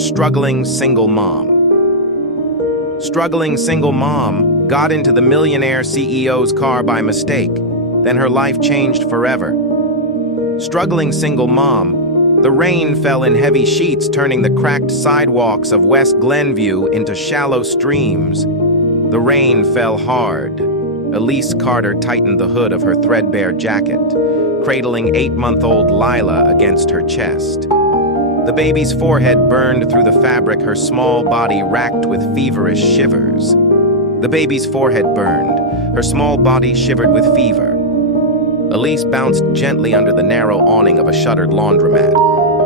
Struggling single mom. Struggling single mom got into the millionaire CEO's car by mistake. Then her life changed forever. Struggling single mom. The rain fell in heavy sheets, turning the cracked sidewalks of West Glenview into shallow streams. The rain fell hard. Elise Carter tightened the hood of her threadbare jacket, cradling 8-month-old Lila against her chest. The baby's forehead burned through the fabric, her small body racked with feverish shivers. The baby's forehead burned, her small body shivered with fever. Elise bounced gently under the narrow awning of a shuttered laundromat.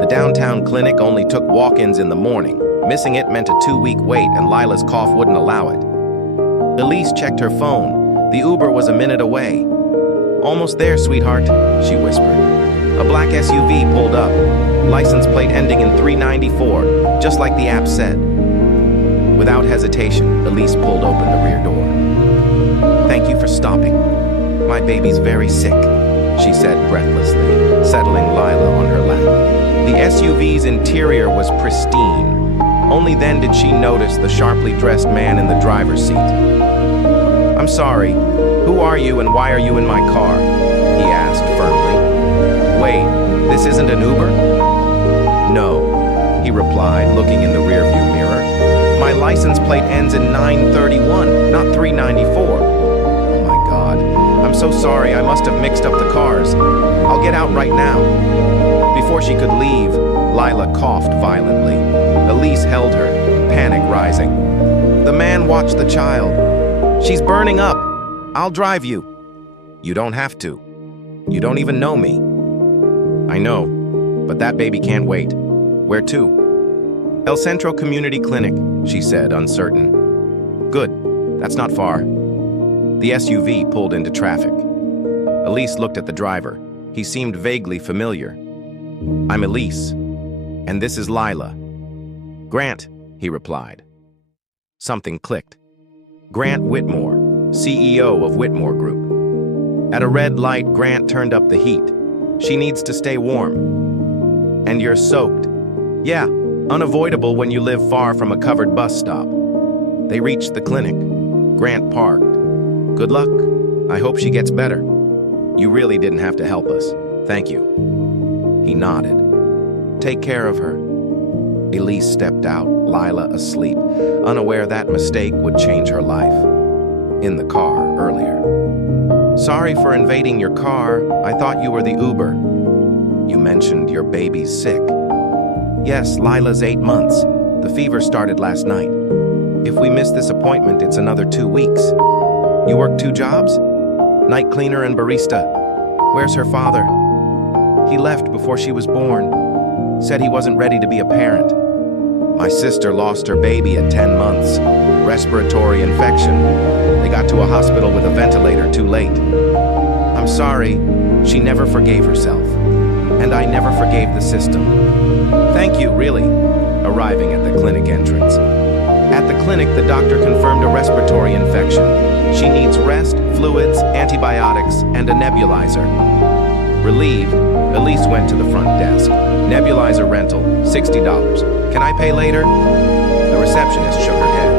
The downtown clinic only took walk-ins in the morning. Missing it meant a 2-week wait, and Lila's cough wouldn't allow it. Elise checked her phone. The Uber was a minute away. "Almost there, sweetheart," she whispered. A black SUV pulled up, license plate ending in 394, just like the app said. Without hesitation, Elise pulled open the rear door. "Thank you for stopping. My baby's very sick," she said breathlessly, settling Lila on her lap. The SUV's interior was pristine. Only then did she notice the sharply dressed man in the driver's seat. "I'm sorry, who are you and why are you in my car?" he asked firmly. "Wait, this isn't an Uber?" "No," he replied, looking in the rearview mirror. "My license plate ends in 931, not 394. Oh my God, I'm so sorry, I must have mixed up the cars. I'll get out right now." Before she could leave, Lila coughed violently. Elise held her, panic rising. The man watched the child. "She's burning up. I'll drive you." "You don't have to. You don't even know me." "I know, but that baby can't wait." "Where to?" "El Centro Community Clinic," she said, uncertain. "Good, that's not far." The SUV pulled into traffic. Elise looked at the driver. He seemed vaguely familiar. "I'm Elise, and this is Lila." "Grant," he replied. Something clicked. Grant Whitmore, CEO of Whitmore Group. At a red light, Grant turned up the heat. "She needs to stay warm." "And you're soaked." "Yeah, unavoidable when you live far from a covered bus stop." They reached the clinic. Grant parked. "Good luck. I hope she gets better. You really didn't have to help us. Thank you." He nodded. "Take care of her." Elise stepped out, Lila asleep, unaware that mistake would change her life. In the car earlier. "Sorry for invading your car. I thought you were the Uber." "You mentioned your baby's sick." "Yes, Lila's 8 months. The fever started last night. If we miss this appointment, it's another 2 weeks." "You work 2 jobs?" "Night cleaner and barista." "Where's her father?" "He left before she was born. Said he wasn't ready to be a parent." "My sister lost her baby at 10 months. Respiratory infection. They got to a hospital with a ventilator too late." "I'm sorry. She never forgave herself. And I never forgave the system." "Thank you, really." Arriving at the clinic entrance. At the clinic, the doctor confirmed a respiratory infection. She needs rest, fluids, antibiotics, and a nebulizer. Relieved, Elise went to the front desk. "Nebulizer rental, $60. Can I pay later?" The receptionist shook her head.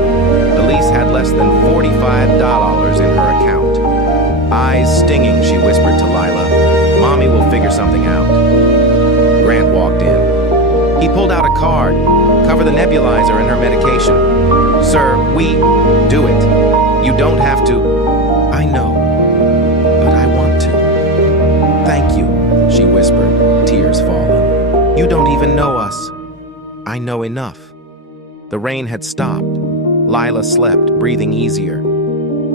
Elise had less than $45 in her account. Eyes stinging, she whispered to Lila, "Mommy will figure something out." Grant walked in. He pulled out a card. "Cover the nebulizer and her medication." "Sir, we do it. You don't have to." "I know, but I want to." "Thank you," she whispered, tears falling. "You don't even know us." "I know enough." The rain had stopped. Lila slept, breathing easier.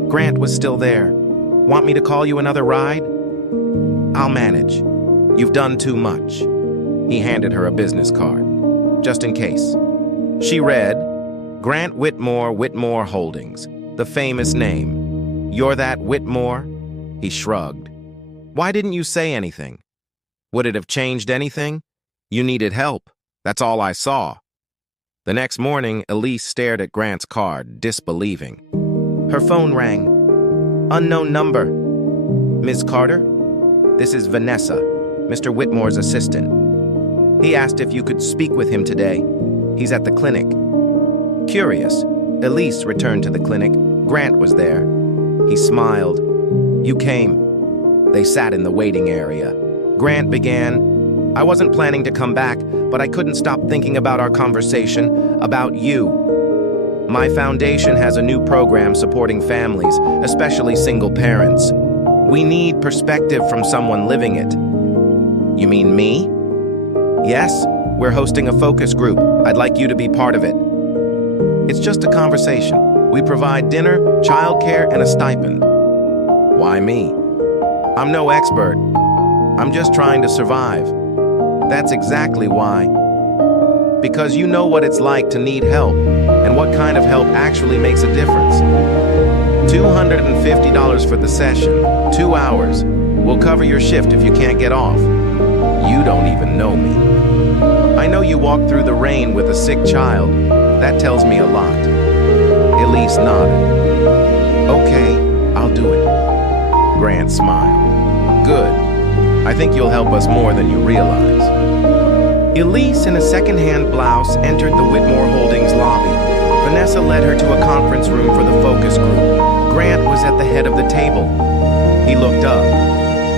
Grant was still there. "Want me to call you another ride?" "I'll manage. You've done too much." He handed her a business card. "Just in case." She read, "Grant Whitmore, Whitmore Holdings, the famous name. You're that Whitmore?" He shrugged. "Why didn't you say anything? Would it have changed anything? You needed help. That's all I saw." The next morning, Elise stared at Grant's card, disbelieving. Her phone rang. "Unknown number." "Ms. Carter? This is Vanessa, Mr. Whitmore's assistant. He asked if you could speak with him today." He's at the clinic. Curious, Elise returned to the clinic. Grant was there. He smiled. You came. They sat in the waiting area. Grant began, I wasn't planning to come back, but I couldn't stop thinking about our conversation, about you. My foundation has a new program supporting families, especially single parents. We need perspective from someone living it. You mean me? Yes, we're hosting a focus group. I'd like you to be part of it. It's just a conversation. We provide dinner, childcare, and a stipend. Why me? I'm no expert. I'm just trying to survive. That's exactly why. Because you know what it's like to need help, and what kind of help actually makes a difference. $250 for the session, 2 hours. We'll cover your shift if you can't get off. You don't even know me. I know you walked through the rain with a sick child. That tells me a lot. Elise nodded. Okay, I'll do it. Grant smiled. Good. I think you'll help us more than you realize. Elise, in a second-hand blouse, entered the Whitmore Holdings lobby. Vanessa led her to a conference room for the focus group. Grant was at the head of the table. He looked up.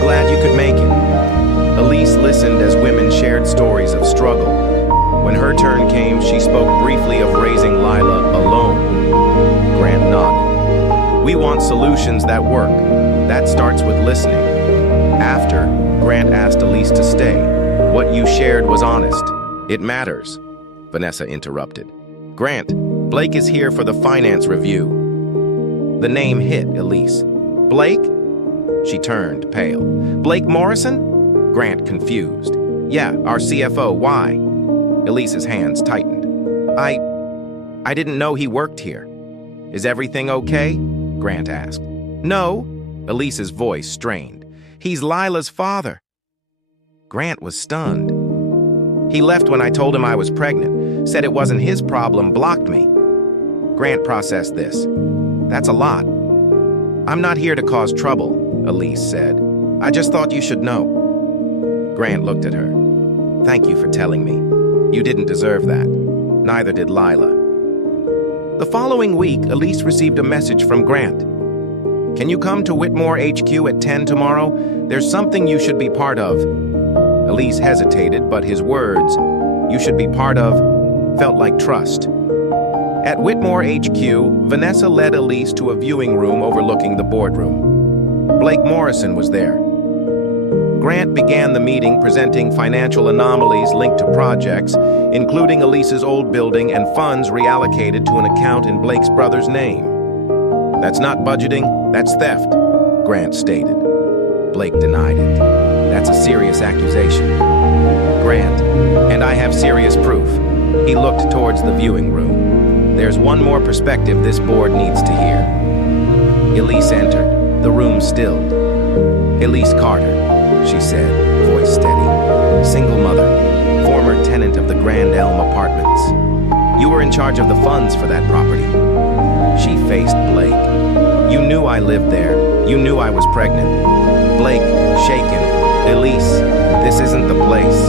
Glad you could make it. Elise listened as women shared stories of struggle. When her turn came, she spoke briefly of raising Lila alone. Grant nodded. We want solutions that work. That starts with listening. After, Grant asked Elise to stay. What you shared was honest. It matters. Vanessa interrupted. Grant, Blake is here for the finance review. The name hit Elise. Blake? She turned pale. Blake Morrison? Grant confused. Yeah, our CFO. Why? Elise's hands tightened. I didn't know he worked here. Is everything okay? Grant asked. No. Elise's voice strained. He's Lila's father. Grant was stunned. He left when I told him I was pregnant, said it wasn't his problem, blocked me. Grant processed this. That's a lot. I'm not here to cause trouble, Elise said. I just thought you should know. Grant looked at her. Thank you for telling me. You didn't deserve that. Neither did Lila. The following week, Elise received a message from Grant. Can you come to Whitmore HQ at 10 tomorrow? There's something you should be part of. Elise hesitated, but his words, you should be part of, felt like trust. At Whitmore HQ, Vanessa led Elise to a viewing room overlooking the boardroom. Blake Morrison was there. Grant began the meeting presenting financial anomalies linked to projects, including Elise's old building and funds reallocated to an account in Blake's brother's name. That's not budgeting, that's theft, Grant stated. Blake denied it. That's a serious accusation. Grant, and I have serious proof. He looked towards the viewing room. There's one more perspective this board needs to hear. Elise entered. The room stilled. Elise Carter, she said, voice steady. Single mother, former tenant of the Grand Elm Apartments. You were in charge of the funds for that property. She faced Blake. You knew I lived there. You knew I was pregnant. Blake, shaken. Elise, this isn't the place.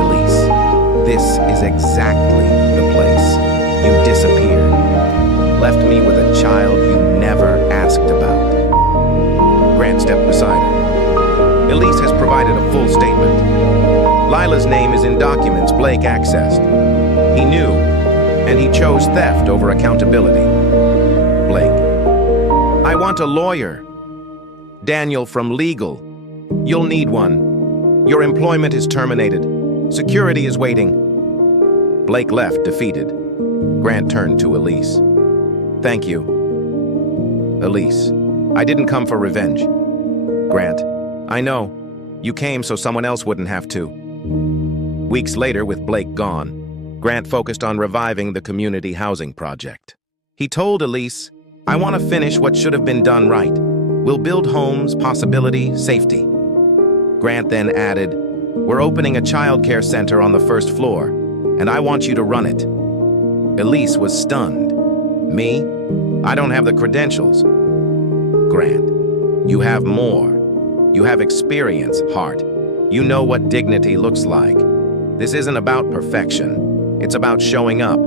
Elise, this is exactly the place. You disappeared. Left me with a child you never asked about. Grant stepped beside her. Elise has provided a full statement. Lila's name is in documents Blake accessed. He knew, and he chose theft over accountability. Blake. I want a lawyer. Daniel from legal. You'll need one. Your employment is terminated. Security is waiting. Blake left, defeated. Grant turned to Elise. Thank you. Elise. I didn't come for revenge. Grant. I know. You came so someone else wouldn't have to. Weeks later, with Blake gone, Grant focused on reviving the community housing project. He told Elise, I want to finish what should have been done right. We'll build homes, possibility, safety. Grant then added, we're opening a childcare center on the first floor, and I want you to run it. Elise was stunned. Me? I don't have the credentials. Grant, you have more. You have experience, Hart. You know what dignity looks like. This isn't about perfection. It's about showing up.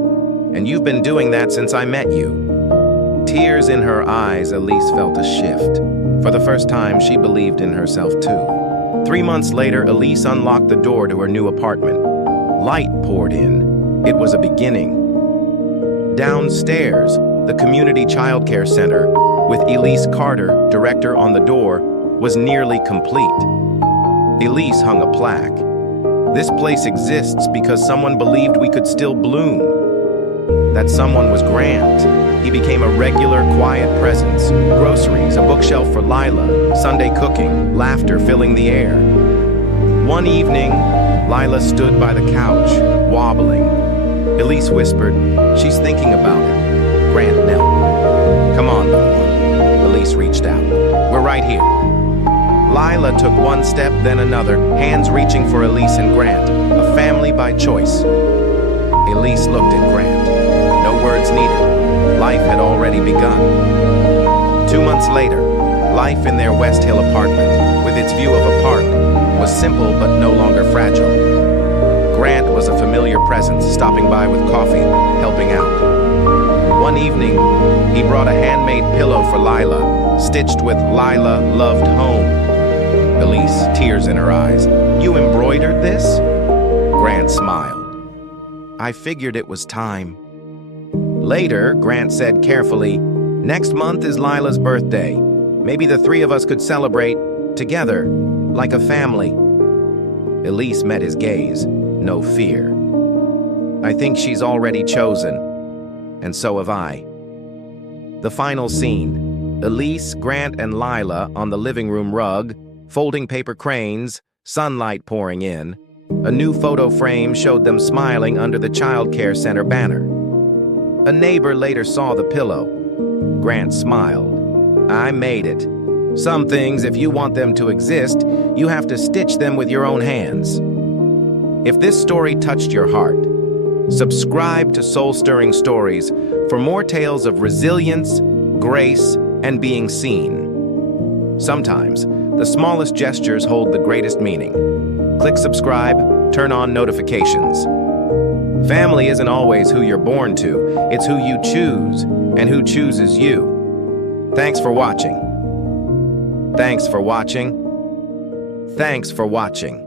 And you've been doing that since I met you." Tears in her eyes, Elise felt a shift. For the first time, she believed in herself too. 3 months later, Elise unlocked the door to her new apartment. Light poured in. It was a beginning. Downstairs, the community childcare center, with Elise Carter, director, on the door, was nearly complete. Elise hung a plaque. "This place exists because someone believed we could still bloom." That someone was Grant. He became a regular, quiet presence. Groceries, a bookshelf for Lila, Sunday cooking, laughter filling the air. One evening, Lila stood by the couch, wobbling. Elise whispered, "She's thinking about it." Grant knelt. "Come on, little one." Elise reached out. "We're right here." Lila took one step, then another, hands reaching for Elise and Grant, a family by choice. Elise looked at Grant. No words needed. Life had already begun. 2 months later, life in their West Hill apartment, with its view of a park, was simple but no longer fragile. Grant was a familiar presence, stopping by with coffee, helping out. One evening, he brought a handmade pillow for Lila, stitched with "Lila Loved Home." Elise, tears in her eyes. "You embroidered this?" Grant smiled. "I figured it was time." Later, Grant said carefully, "Next month is Lila's birthday. Maybe the three of us could celebrate together, like a family." Elise met his gaze, no fear. "I think she's already chosen, and so have I." The final scene: Elise, Grant, and Lila on the living room rug, folding paper cranes, sunlight pouring in. A new photo frame showed them smiling under the child care center banner. A neighbor later saw the pillow. Grant smiled. "I made it. Some things, if you want them to exist, you have to stitch them with your own hands." If this story touched your heart, subscribe to Soul Stirring Stories for more tales of resilience, grace, and being seen. Sometimes, the smallest gestures hold the greatest meaning. Click subscribe, turn on notifications. Family isn't always who you're born to, it's who you choose and who chooses you. Thanks for watching. Thanks for watching. Thanks for watching.